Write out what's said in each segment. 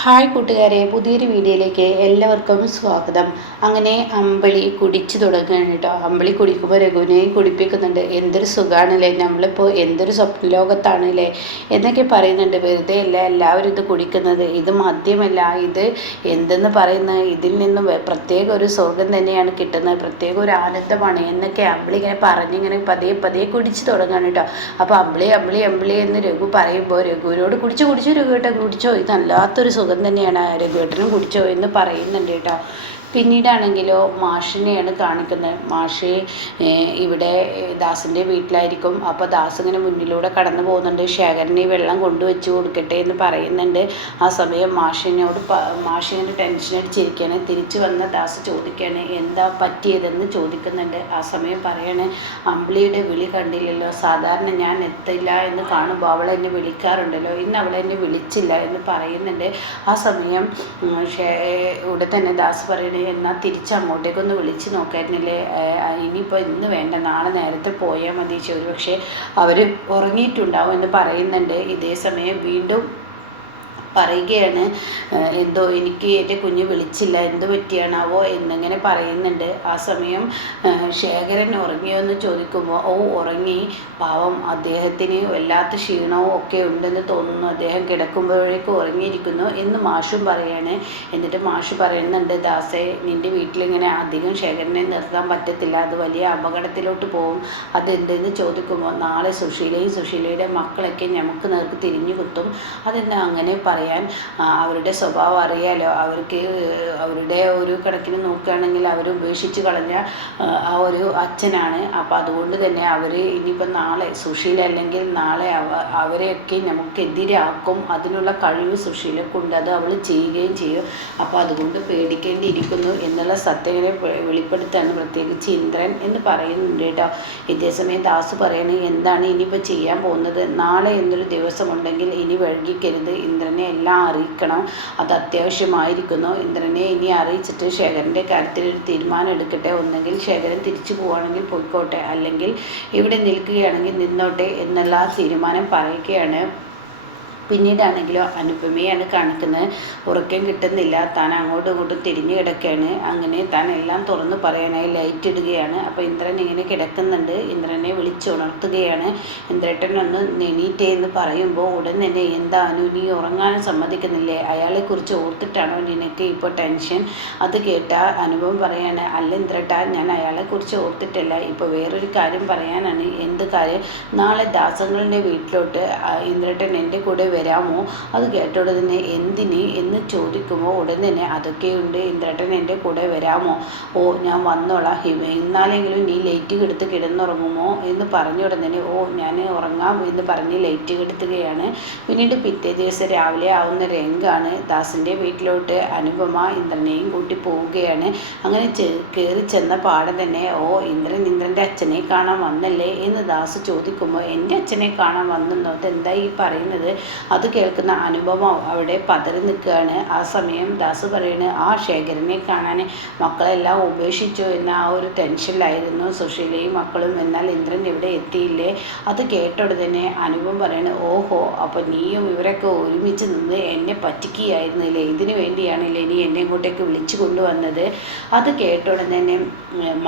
Hi കൂട്ടുകാരെ, പുതിയൊരു വീഡിയോയിലേക്ക് എല്ലാവർക്കും സ്വാഗതം. അങ്ങനെ അമ്പിളി കുടിച്ചു തുടങ്ങുകയാണ് കേട്ടോ. അമ്പിളി കുടിക്കുമ്പോൾ രഘുവിനെയും കുടിപ്പിക്കുന്നുണ്ട്. എന്തൊരു സുഖമാണല്ലേ, നമ്മളിപ്പോൾ എന്തൊരു സ്വപ്നലോകത്താണല്ലേ എന്നൊക്കെ പറയുന്നുണ്ട്. വെറുതെ അല്ല എല്ലാവരും ഇത് കുടിക്കുന്നത്, ഇത് മദ്യമല്ല, ഇത് എന്തെന്ന് പറയുന്നത്, ഇതിൽ നിന്നും പ്രത്യേക ഒരു സ്വർഗം തന്നെയാണ് കിട്ടുന്നത്, പ്രത്യേക ഒരു ആനന്ദമാണ് എന്നൊക്കെ അമ്പിളി ഇങ്ങനെ പറഞ്ഞിങ്ങനെ പതിയെ പതിയെ കുടിച്ചു തുടങ്ങുകയാണ് കേട്ടോ. അപ്പോൾ അമ്പിളി അമ്പിളി അമ്പിളി എന്ന് രഘു പറയുമ്പോൾ രഘുവിനോട് കുടിച്ചു കുടിച്ചു രഘുവേട്ടൻ കുടിച്ചോ, ഇത് അല്ലാത്തൊരു സുഖം തന്നെയാണ്, രഘുവേട്ടനും കുടിച്ചോ എന്ന് പറയുന്നുണ്ട് കേട്ടോ. പിന്നീടാണെങ്കിലോ മാഷിനെയാണ് കാണിക്കുന്നത്. മാഷ് ഇവിടെ ദാസിൻ്റെ വീട്ടിലായിരിക്കും. അപ്പോൾ ദാസ് ഇങ്ങനെ മുന്നിലൂടെ കടന്നു പോകുന്നുണ്ട്. ശേഖരന് വെള്ളം കൊണ്ടുവച്ച് കൊടുക്കട്ടെ എന്ന് പറയുന്നുണ്ട്. ആ സമയം മാഷിങ്ങനെ ടെൻഷൻ അടിച്ചിരിക്കുകയാണ്. തിരിച്ചു വന്ന ദാസ് ചോദിക്കുകയാണ് എന്താ പറ്റിയതെന്ന് ചോദിക്കുന്നുണ്ട്. ആ സമയം പറയാണ്, അമ്പിളിയുടെ വിളി കണ്ടില്ലല്ലോ, സാധാരണ ഞാൻ എത്തില്ല എന്ന് കാണുമ്പോൾ അവൾ എന്നെ വിളിക്കാറുണ്ടല്ലോ, ഇന്ന് അവളെന്നെ വിളിച്ചില്ല എന്ന് പറയുന്നുണ്ട്. ആ സമയം ഇവിടെ തന്നെ ദാസ് പറയണേ, എന്നാൽ തിരിച്ചങ്ങോട്ടേക്കൊന്ന് വിളിച്ച് നോക്കായിരുന്നില്ലേ, ഇനിയിപ്പോൾ ഇന്ന് വേണ്ട, നാളെ നേരത്തെ പോയാൽ മതി, ഒരു പക്ഷേ അവർ ഉറങ്ങിയിട്ടുണ്ടാവും എന്ന് പറയുന്നുണ്ട്. ഇതേ സമയം വീണ്ടും പറയുകയാണ്, എന്തോ എനിക്ക് എൻ്റെ കുഞ്ഞ് വിളിച്ചില്ല, എന്ത് പറ്റിയാണാവോ എന്നിങ്ങനെ പറയുന്നുണ്ട്. ആ സമയം ശേഖരൻ ഉറങ്ങിയോ എന്ന് ചോദിക്കുമ്പോൾ ഉറങ്ങി, പാവം അദ്ദേഹത്തിന് വല്ലാത്ത ക്ഷീണവും ഒക്കെ ഉണ്ടെന്ന് തോന്നുന്നു, അദ്ദേഹം കിടക്കുമ്പോഴേക്കും ഉറങ്ങിയിരിക്കുന്നു എന്ന് മാഷും പറയാണ്. എന്നിട്ട് മാഷ് പറയുന്നുണ്ട്, ദാസേ നിൻ്റെ വീട്ടിലിങ്ങനെ അധികം ശേഖരനെ നിർത്താൻ പറ്റത്തില്ല, അത് വലിയ അപകടത്തിലോട്ട് പോകും, അതെന്തെന്ന് ചോദിക്കുമ്പോൾ നാളെ സുശീലയുടെ മക്കളൊക്കെ നമുക്ക് നേർക്ക് തിരിഞ്ഞു കുത്തും, അതെന്താ അങ്ങനെ അവരുടെ സ്വഭാവം അറിയാലോ, അവർക്ക് അവരുടെ ഒരു കണക്കിന് നോക്കുകയാണെങ്കിൽ അവർ ഉപേക്ഷിച്ച് കളഞ്ഞ ആ ഒരു അച്ഛനാണ്. അപ്പോൾ അതുകൊണ്ട് തന്നെ അവർ ഇനിയിപ്പോൾ നാളെ സുശീല അല്ലെങ്കിൽ നാളെ അവരെയൊക്കെ നമുക്കെതിരാക്കും, അതിനുള്ള കഴിവ് സുശീലക്കുണ്ട്, അത് അവൾ ചെയ്യുകയും ചെയ്യും, അപ്പോൾ അതുകൊണ്ട് പേടിക്കേണ്ടിയിരിക്കുന്നു എന്നുള്ള സത്യങ്ങളെ വെളിപ്പെടുത്താണ് പ്രത്യേകിച്ച് ഇന്ദ്രൻ എന്ന് പറയുന്നുണ്ട് കേട്ടോ. ഇതേസമയം ദാസ് പറയുന്നത്, എന്താണ് ഇനിയിപ്പോൾ ചെയ്യാൻ പോകുന്നത്, നാളെ എന്നൊരു ദിവസമുണ്ടെങ്കിൽ ഇനി വൈകിക്കരുത്, ഇന്ദ്രനെ എല്ലാം അറിയിക്കണം, അത് അത്യാവശ്യമായിരിക്കുന്നു, ഇന്ദ്രനെ ഇനി അറിയിച്ചിട്ട് ശേഖരൻ്റെ കാര്യത്തിൽ ഒരു തീരുമാനം എടുക്കട്ടെ, ഒന്നെങ്കിൽ ശേഖരൻ തിരിച്ചു പോവുകയാണെങ്കിൽ പോയിക്കോട്ടെ, അല്ലെങ്കിൽ ഇവിടെ നിൽക്കുകയാണെങ്കിൽ നിന്നോട്ടെ എന്നുള്ള തീരുമാനം പറയുകയാണ്. പിന്നീടാണെങ്കിലോ അനുപമയാണ് കാണിക്കുന്നത്. ഉറക്കം കിട്ടുന്നില്ല, താൻ അങ്ങോട്ടും ഇങ്ങോട്ടും തിരിഞ്ഞു കിടക്കുകയാണ്. അങ്ങനെ താൻ എല്ലാം തുറന്ന് പറയാനായി ലൈറ്റ് ഇടുകയാണ്. അപ്പോൾ ഇന്ദ്രൻ ഇങ്ങനെ കിടക്കുന്നുണ്ട്. ഇന്ദ്രനെ വിളിച്ചുണർത്തുകയാണ്. ഇന്ദ്രേട്ടൻ ഒന്ന് എണീറ്റേ എന്ന് പറയുമ്പോൾ ഉടൻ തന്നെ, എന്താ അനു നീ ഉറങ്ങാനും സമ്മതിക്കുന്നില്ലേ, അയാളെക്കുറിച്ച് ഓർത്തിട്ടാണോ നിനക്ക് ഇപ്പോൾ ടെൻഷൻ? അത് കേട്ട അനുപമ പറയാണ്, അല്ല ഇന്ദ്രേട്ടാ, ഞാൻ അയാളെക്കുറിച്ച് ഓർത്തിട്ടല്ല, ഇപ്പോൾ വേറൊരു കാര്യം പറയാനാണ്. എന്ത് കാര്യം? നാളെ ദാസങ്ങളുടെ വീട്ടിലോട്ട് ഇന്ദ്രേട്ടൻ എൻ്റെ കൂടെ വരാമോ? അത് കേട്ടോടെ തന്നെ എന്തിന് എന്ന് ചോദിക്കുമ്പോൾ ഉടൻ തന്നെ, അതൊക്കെയുണ്ട് ഇന്ദ്രേട്ടൻ എൻ്റെ കൂടെ വരാമോ? ഞാൻ വന്നോളാം, എന്നാലെങ്കിലും നീ ലൈറ്റ് കെടുത്ത് കിടന്നുറങ്ങുമോ എന്ന് പറഞ്ഞ ഉടൻ തന്നെ ഞാൻ ഉറങ്ങാം എന്ന് പറഞ്ഞ് ലൈറ്റ് കെടുത്തുകയാണ്. പിന്നീട് പിറ്റേ ദിവസം രാവിലെ ആവുന്ന രംഗാണ്. ദാസിൻ്റെ വീട്ടിലോട്ട് അനുപമ ഇന്ദ്രനെയും കൂട്ടി പോവുകയാണ്. അങ്ങനെ കയറി ചെന്ന പാടെ തന്നെ, ഇന്ദ്രൻ്റെ അച്ഛനെ കാണാൻ വന്നല്ലേ എന്ന് ദാസ് ചോദിക്കുമ്പോൾ, എൻ്റെ അച്ഛനെ കാണാൻ വന്നെന്നോ, അതെന്താ ഈ പറയുന്നത്? അത് കേൾക്കുന്ന അനുപമ അവിടെ പതറി നിൽക്കുകയാണ്. ആ സമയം ദാസ് പറയുന്നത്, ആ ശേഖരനെ കാണാൻ മക്കളെല്ലാം ഉപേക്ഷിച്ചു എന്ന ആ ഒരു ടെൻഷനിലായിരുന്നു സുശീലയും മക്കളും, എന്നാൽ ഇന്ദ്രൻ ഇവിടെ എത്തിയില്ലേ? അത് കേട്ടോടെ തന്നെ അനുപമ പറയുന്നത്, അപ്പോൾ നീയും ഇവരൊക്കെ ഒരുമിച്ച് നിന്ന് എന്നെ പറ്റിക്കുകയായിരുന്നില്ലേ, ഇതിനു വേണ്ടിയാണില്ലേ നീ എന്നെ ഇങ്ങോട്ടേക്ക് വിളിച്ചു കൊണ്ടുവന്നത്? അത് കേട്ടോടെ തന്നെ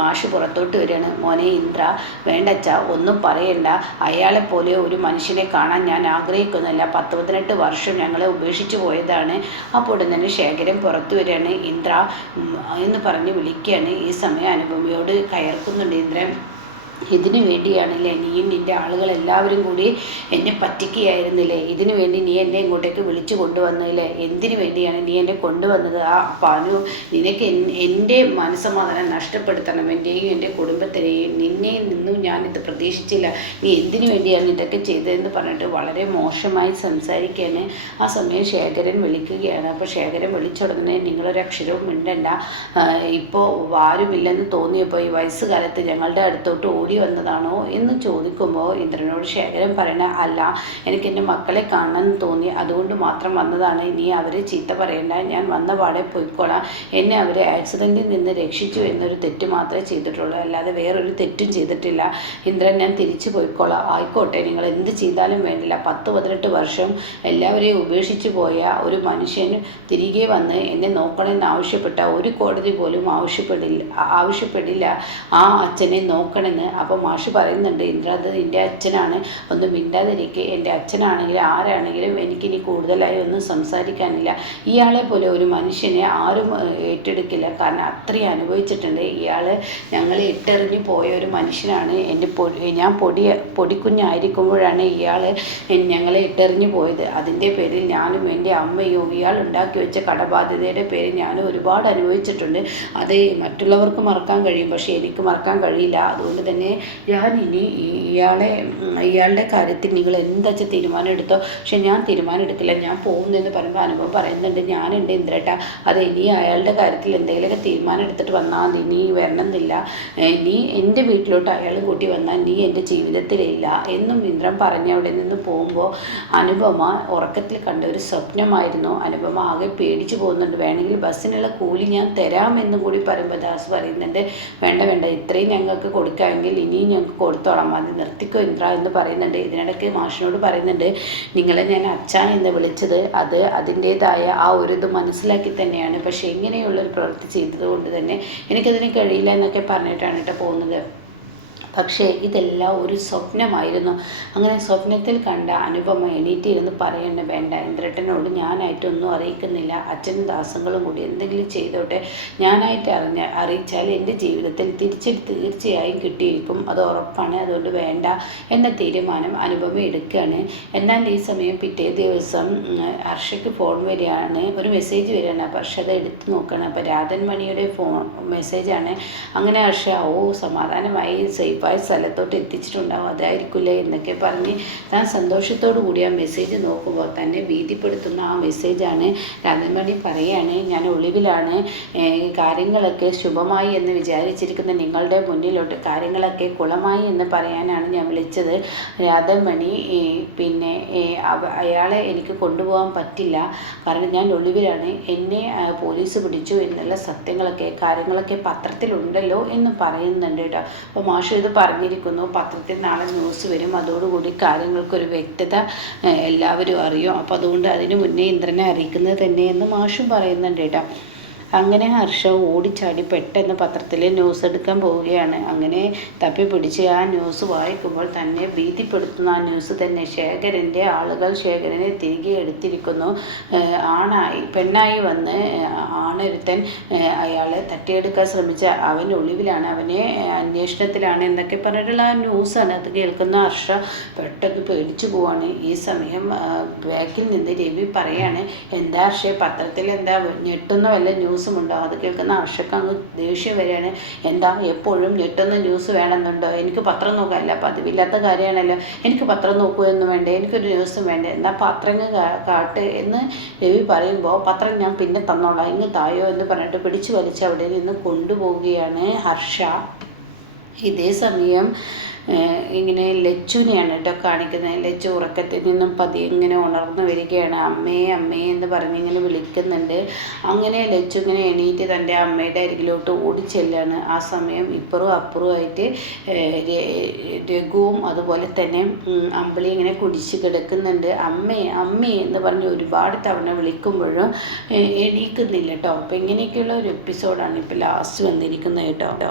മാഷ് പുറത്തോട്ട് വരികയാണ്. മോനെ ഇന്ദ്ര, വേണ്ടച്ച ഒന്നും പറയണ്ട, അയാളെപ്പോലെ ഒരു മനുഷ്യനെ കാണാൻ ഞാൻ ആഗ്രഹിക്കുന്നില്ല, 10-18 വർഷം ഞങ്ങളെ ഉപേക്ഷിച്ച് പോയതാണ്. അപ്പോൾ ഉടൻ തന്നെ ശേഖരൻ പുറത്തു വരികയാണ്. ഇന്ദ്ര എന്ന് പറഞ്ഞ് വിളിക്കുകയാണ്. ഈ സമയം അനുപമയോട് കയർക്കുന്നുണ്ട് ഇന്ദ്രൻ, ഇതിനു വേണ്ടിയാണല്ലേ നീയും നിൻ്റെ ആളുകളെല്ലാവരും കൂടി എന്നെ പറ്റിക്കുകയായിരുന്നില്ലേ, ഇതിനു വേണ്ടി നീ എന്നെ ഇങ്ങോട്ടേക്ക് വിളിച്ചു കൊണ്ടുവന്നില്ലേ, എന്തിനു വേണ്ടിയാണ് നീ എന്നെ കൊണ്ടുവന്നത്? പാനു, നിനക്ക് എൻ്റെ മനസ്സമാധാനം നഷ്ടപ്പെടുത്തണം, എൻ്റെയും എൻ്റെ കുടുംബത്തിനെയും, നിന്നെയും നിന്നും ഞാനിത് പ്രതീക്ഷിച്ചില്ല, നീ എന്തിനു വേണ്ടിയാണ് ഇതൊക്കെ ചെയ്തതെന്ന് പറഞ്ഞിട്ട് വളരെ മോശമായി സംസാരിക്കുകയാണ്. ആ സമയം ശേഖരൻ വിളിക്കുകയാണ്. അപ്പോൾ ശേഖരൻ വിളിച്ചുടനെ, നിങ്ങളൊരക്ഷരവും മിണ്ടണ്ട, ഇപ്പോൾ ആരുമില്ലെന്ന് തോന്നിയപ്പോൾ ഈ വയസ്സുകാലത്ത് ഞങ്ങളുടെ അടുത്തോട്ട് ഓടി വന്നതാണോ എന്ന് ചോദിക്കുമ്പോൾ ഇന്ദ്രനോട് ശേഖരൻ പറയണ അല്ല, എനിക്ക് എൻ്റെ മക്കളെ കാണാൻ തോന്നി, അതുകൊണ്ട് മാത്രം വന്നതാണ്. ഇനി അവരെ ചീത്ത പറയണ്ട, ഞാൻ വന്ന പാടെ പോയിക്കോളാം. എന്നെ അവർ ആക്സിഡൻറ്റിൽ നിന്ന് രക്ഷിച്ചു എന്നൊരു തെറ്റ് മാത്രമേ ചെയ്തിട്ടുള്ളൂ, അല്ലാതെ വേറൊരു തെറ്റും ചെയ്തിട്ടില്ല. ഇന്ദ്രൻ, ഞാൻ തിരിച്ചു പോയിക്കോളാം. ആയിക്കോട്ടെ, നിങ്ങൾ എന്ത് ചെയ്താലും വേണ്ടില്ല. 10-18 വർഷം എല്ലാവരെയും ഉപേക്ഷിച്ച് പോയ ഒരു മനുഷ്യൻ തിരികെ വന്ന് എന്നെ നോക്കണമെന്ന് ആവശ്യപ്പെട്ട ഒരു കോടതി പോലും ആവശ്യപ്പെടില്ല ആ അച്ഛനെ നോക്കണമെന്ന്. അപ്പോൾ മാഷി പറയുന്നുണ്ട്, ഇന്ദ്ര അത് എൻ്റെ അച്ഛനാണ്, ഒന്നും മിണ്ടാതിരിക്കുക. എൻ്റെ അച്ഛനാണെങ്കിലും ആരാണെങ്കിലും എനിക്കിനി കൂടുതലായി ഒന്നും സംസാരിക്കാനില്ല. ഇയാളെ പോലെ ഒരു മനുഷ്യനെ ആരും ഏറ്റെടുക്കില്ല, കാരണം അത്രയും അനുഭവിച്ചിട്ടുണ്ട്. ഇയാൾ ഞങ്ങളെ ഇട്ടെറിഞ്ഞു പോയ ഒരു മനുഷ്യനാണ്. ഞാൻ പൊടിക്കുഞ്ഞായിരിക്കുമ്പോഴാണ് ഇയാൾ ഞങ്ങളെ ഇട്ടെറിഞ്ഞു പോയത്. അതിൻ്റെ പേരിൽ ഞാനും എൻ്റെ അമ്മയും ഇയാൾ ഉണ്ടാക്കി വെച്ച കടബാധ്യതയുടെ പേരിൽ ഞാനും ഒരുപാട് അനുഭവിച്ചിട്ടുണ്ട്. അത് മറ്റുള്ളവർക്ക് മറക്കാൻ കഴിയും, പക്ഷേ എനിക്ക് മറക്കാൻ കഴിയില്ല. അതുകൊണ്ട് തന്നെ ഞാൻ ഇനി ഇയാളുടെ കാര്യത്തിൽ നിങ്ങൾ എന്താ വെച്ചാൽ തീരുമാനം എടുത്തോ, പക്ഷെ ഞാൻ തീരുമാനം എടുക്കില്ല, ഞാൻ പോകുന്നെന്ന് പറയുമ്പോൾ അനുഭവം പറയുന്നുണ്ട്, ഞാനുണ്ട് ഇന്ദ്രേട്ട, അത് ഇനി അയാളുടെ കാര്യത്തിൽ എന്തെങ്കിലുമൊക്കെ തീരുമാനം എടുത്തിട്ട് വന്നാൽ മതി, നീ വരണമെന്നില്ല. നീ എൻ്റെ വീട്ടിലോട്ട് അയാൾ കൂട്ടി വന്നാൽ നീ എൻ്റെ ജീവിതത്തിലില്ല എന്നും ഇന്ദ്രൻ പറഞ്ഞ് അവിടെ നിന്ന് പോകുമ്പോൾ അനുപമ ഉറക്കത്തിൽ കണ്ട ഒരു സ്വപ്നമായിരുന്നു. അനുപമ ആകെ പേടിച്ചു പോകുന്നുണ്ട്. വേണമെങ്കിൽ ബസ്സിനുള്ള കൂലി ഞാൻ തരാമെന്നും കൂടി പറയുമ്പോൾ ദാസ് പറയുന്നുണ്ട്, വേണ്ട വേണ്ട, ഇത്രയും ഞങ്ങൾക്ക് കൊടുക്കാമെങ്കിൽ ഇനിയും ഞങ്ങൾക്ക് കൊടുത്തോളാം, അത് നിർത്തിക്കോ ഇന്ദ്ര എന്ന് പറയുന്നുണ്ട്. ഇതിനിടയ്ക്ക് മാഷിനോട് പറയുന്നുണ്ട്, നിങ്ങളെ ഞാൻ അച്ഛ എന്ന് വിളിച്ചത് അതിൻ്റേതായ ആ ഒരു ഇത് മനസ്സിലാക്കി തന്നെയാണ്, പക്ഷേ ഇങ്ങനെയുള്ളൊരു പ്രവൃത്തി ചെയ്തത് കൊണ്ട് തന്നെ എനിക്കതിന് കഴിയില്ല എന്നൊക്കെ പറഞ്ഞിട്ടാണ് കേട്ടോ പോകുന്നത്. പക്ഷേ ഇതെല്ലാം ഒരു സ്വപ്നമായിരുന്നു. അങ്ങനെ സ്വപ്നത്തിൽ കണ്ട അനുപമ എണീറ്റിരുന്ന് പറയണ്ട, വേണ്ട ഇന്ദ്രേട്ടനോട് ഞാനായിട്ടൊന്നും അറിയിക്കുന്നില്ല, അച്ഛനും ദാസങ്ങളും കൂടി എന്തെങ്കിലും ചെയ്തോട്ടെ, ഞാനായിട്ട് അറിയിച്ചാൽ എൻ്റെ ജീവിതത്തിൽ തീർച്ചയായും കിട്ടിയിരിക്കും, അത് ഉറപ്പാണ്, അതുകൊണ്ട് വേണ്ട എന്ന തീരുമാനം അനുപമ എടുക്കുകയാണ്. എന്നാൽ ഈ സമയം പിറ്റേ ദിവസം ഹർഷയ്ക്ക് ഫോൺ വരികയാണ്, ഒരു മെസ്സേജ് വരികയാണ്. അപ്പോൾ ഹർഷ അത് എടുത്ത് നോക്കുകയാണ്. അപ്പോൾ രാധൻമണിയുടെ മെസ്സേജാണ്. അങ്ങനെ ഹർഷ സമാധാനമായി സേഫ് സ്ഥലത്തോട്ട് എത്തിച്ചിട്ടുണ്ടാവും, അതായിരിക്കില്ലേ എന്നൊക്കെ പറഞ്ഞ് താൻ സന്തോഷത്തോടു കൂടി ആ മെസ്സേജ് നോക്കുമ്പോൾ തന്നെ ഭീതിപ്പെടുത്തുന്ന ആ മെസ്സേജാണ്. രാധൻമണി പറയാണ്, ഞാൻ ഒളിവിലാണ്, കാര്യങ്ങളൊക്കെ ശുഭമായി എന്ന് വിചാരിച്ചിരിക്കുന്ന നിങ്ങളുടെ മുന്നിലോട്ട് കാര്യങ്ങളൊക്കെ കുളമായി എന്ന് പറയാനാണ് ഞാൻ വിളിച്ചത്. രാധൻമണി പിന്നെ അയാളെ എനിക്ക് കൊണ്ടുപോകാൻ പറ്റില്ല, കാരണം ഞാൻ ഒളിവിലാണ്, എന്നെ പോലീസ് പിടിച്ചു എന്നുള്ള കാര്യങ്ങളൊക്കെ പത്രത്തിലുണ്ടല്ലോ എന്ന് പറയുന്നുണ്ട് കേട്ടോ. അപ്പോൾ മാഷ് ഇത് പറഞ്ഞിരിക്കുന്നു, പത്രത്തിൽ നാളെ ന്യൂസ് വരും, അതോടുകൂടി കാര്യങ്ങൾക്കൊരു വ്യക്തത എല്ലാവരും അറിയും, അപ്പോൾ അതുകൊണ്ട് അതിന് മുന്നേ ഇന്ദ്രനെ അറിയിക്കുന്നത് തന്നെയെന്ന് മാഷും പറയുന്നുണ്ട് കേട്ടോ. അങ്ങനെ ഹർഷ ഓടിച്ചാടി പെട്ടെന്ന് പത്രത്തിൽ ന്യൂസ് എടുക്കാൻ പോവുകയാണ്. അങ്ങനെ തപ്പി പിടിച്ച് ആ ന്യൂസ് വായിക്കുമ്പോൾ തന്നെ ഭീതിപ്പെടുത്തുന്ന ആ ന്യൂസ് തന്നെ, ശേഖരൻ്റെ ആളുകൾ ശേഖരനെ തിരികെ എടുത്തിരിക്കുന്നു. പെണ്ണായി വന്ന് ആണൊരുത്തൻ അയാളെ തട്ടിയെടുക്കാൻ ശ്രമിച്ച അവൻ ഒളിവിലാണ്, അവനെ അന്വേഷണത്തിലാണ് എന്നൊക്കെ പറഞ്ഞിട്ടുള്ള ആ ന്യൂസാണ്. അത് കേൾക്കുന്ന ഹർഷ പെട്ടെന്ന് പേടിച്ചു പോവാണ്. ഈ സമയം ബാക്കിൽ നിന്ന് രവി പറയാണ്, എന്താ ഹർഷ പത്രത്തിൽ എന്താ ഞെട്ടുന്ന വല്ല ന്യൂസും ഉണ്ടോ? അത് കേൾക്കുന്ന ഹർഷക്ക് അങ്ങ് ദേഷ്യം വരികയാണ്. എന്താ എപ്പോഴും ഞെട്ടുന്ന ന്യൂസ് വേണമെന്നുണ്ടോ? എനിക്ക് പത്രം നോക്കാനല്ല, പതിവില്ലാത്ത കാര്യമാണല്ലോ, എനിക്ക് പത്രം നോക്കുകയൊന്നും വേണ്ടേ, എനിക്കൊരു ന്യൂസും വേണ്ടേ, എന്നാൽ പത്രങ്ങൾ കാട്ട് എന്ന് രവി പറയുമ്പോൾ, പത്രം ഞാൻ പിന്നെ തന്നോളാം, ഇങ്ങ് തായോ എന്ന് പറഞ്ഞിട്ട് പിടിച്ചു വലിച്ച് അവിടെ നിന്ന് കൊണ്ടുപോവുകയാണ് ഹർഷ. ഇതേ സമയം ഇങ്ങനെ ലച്ചുവിനെയാണ് കേട്ടോ കാണിക്കുന്നത്. ലച്ചു ഉറക്കത്തിൽ നിന്നും പതിയെ ഇങ്ങനെ ഉണർന്നു വരികയാണ്. അമ്മേ അമ്മേ എന്ന് പറഞ്ഞ് ഇങ്ങനെ വിളിക്കുന്നുണ്ട്. അങ്ങനെ ലച്ചു ഇങ്ങനെ എണീറ്റ് തൻ്റെ അമ്മയുടെ അരികിലോട്ട് ഓടിച്ചെല്ലാണ്. ആ സമയം ഇപ്പുറവും അപ്പുറവുമായിട്ട് രഘുവും അതുപോലെ തന്നെ അമ്പിളി ഇങ്ങനെ കുടിച്ച് കിടക്കുന്നുണ്ട്. അമ്മേ അമ്മേ എന്ന് പറഞ്ഞ് ഒരുപാട് തവണ വിളിക്കുമ്പോഴും എണീക്കുന്നില്ല കേട്ടോ. അപ്പോൾ ഇങ്ങനെയൊക്കെയുള്ള ഒരു എപ്പിസോഡാണ് ഇപ്പോൾ ലാസ്റ്റ് വന്നിരിക്കുന്നത് കേട്ടോ.